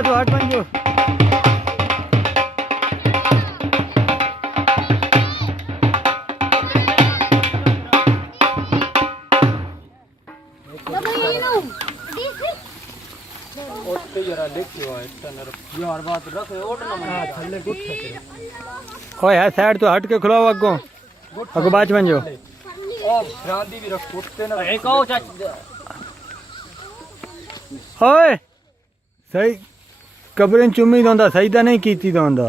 जा तू हट बन जो ओए है साइड तो हट के खिलाओ अगो अगो बाच बन जो ओए सही कबरें चुम्मी दोंदा सही दा नहीं कीती दोंदा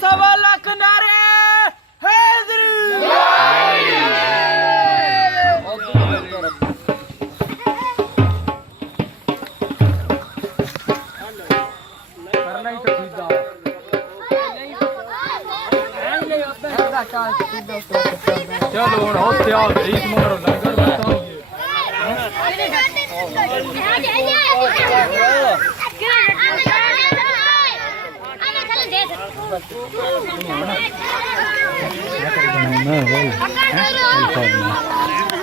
सवा लाख नारे चलो लंगर